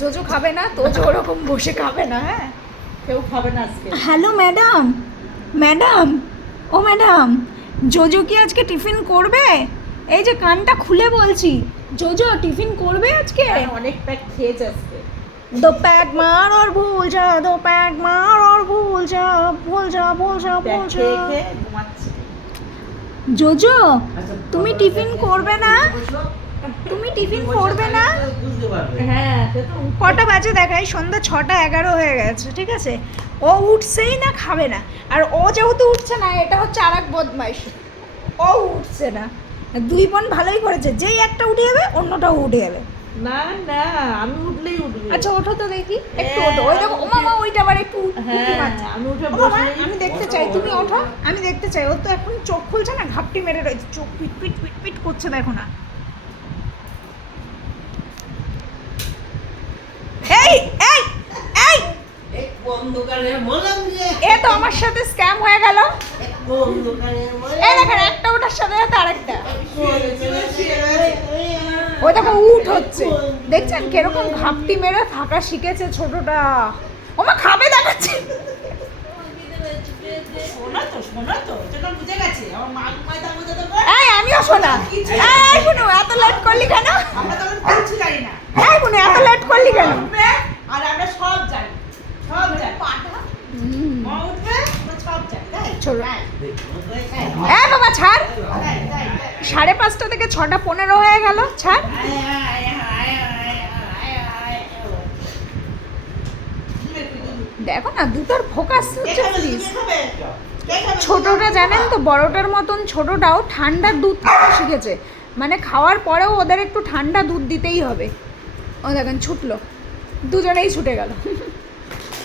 JoJo খাবে না, তোজো ওরকম বসে খাবে না। হ্যাঁ, কেউ খাবে না আজকে। হ্যালো ম্যাডাম, ম্যাডাম, ও ম্যাডাম, জোজো কি আজকে টিফিন করবে? এই যে কানটা খুলে বলছি, জোজো টিফিন করবে আজকে? অনেক প্যাক খেয়েছে আজকে। दो पैक मार और भूल जा, दो पैक मार और भूल जा, भूल जा, भूल जा, প্যাক भूल খেয়ে जा। খেয়ে ঘুমাচ্ছে। জোজো তুমি টিফিন করবে না? তুমি টিফিন করবে না? হ্যাঁ, সে তো কটা বাজে দেখাই, সন্ধ্যা 6:11 হয়ে গেছে, ঠিক আছে? ও উঠছেই না, খাবে না। আর ও যেহেতু উঠছে না, এটা হচ্ছে আর এক বদমাইশ, ও উঠছে না। দুই বোন ভালোই করেছে, যেই একটা উঠে যাবে অন্যটাও উঠে যাবে। না না, আমি উঠলেই উঠবে। আচ্ছা ওঠো তো দেখি, একটু ওঠো। ওই দেখো, ও মামা ওইটা আবার একটু হ্যাঁ, উঁকি মারছে। আমি উঠে ও মামা, বসলেই- আমি দেখতে চাই, তুমি ওঠো, আমি দেখতে চাই। ও তো এখন চোখ খুলছে না, ঘাপটি মেরে রয়েছে, চোখ পিট পিট পিট পিট করছে, দেখো না। এই এই এই, এ তো আমার সাথে স্ক্যাম হয়ে গেল। এই দেখেন, একটা ওঠার সাথে সাথে আরেকটা। ওই দেখো উঠ হচ্ছে, দেখছেন কিরকম ঘাপটি মেরে থাকা শিখেছে ছোটটা। ওমা খাবে দেখাচ্ছে। শোনা তো, শোনা তো, যেটা বুঝে গেছে। আমার মা ঘুমায় তার বুঝে তো এই আমিও শোনা। এই বুনু, এত লেট করলি কেন? আমরা তখন কিছু জানি না। এই বুনু, এত লেট করলি কেন? উঠবে, আর আমরা সব জানি, সব জানি। মা উঠবে, আমরা সব জানি, তাই? ছোট। তাই, এই বাবা ছাড়, তাই, তাই, তাই। 5:30 থেকে 6:15 হয়ে গেল, ছাড়। দেখো না, দুটোর ফোকাস হচ্ছে প্লিজ। ছোটটা জানেন তো, বড়টার মতন ছোটটাও ঠান্ডা দুধ খেতে শিখেছে। মানে খাওয়ার পরেও ওদের একটু ঠান্ডা দুধ দিতেই হবে। ও দেখেন ছুটলো, দুজনেই ছুটে গেল।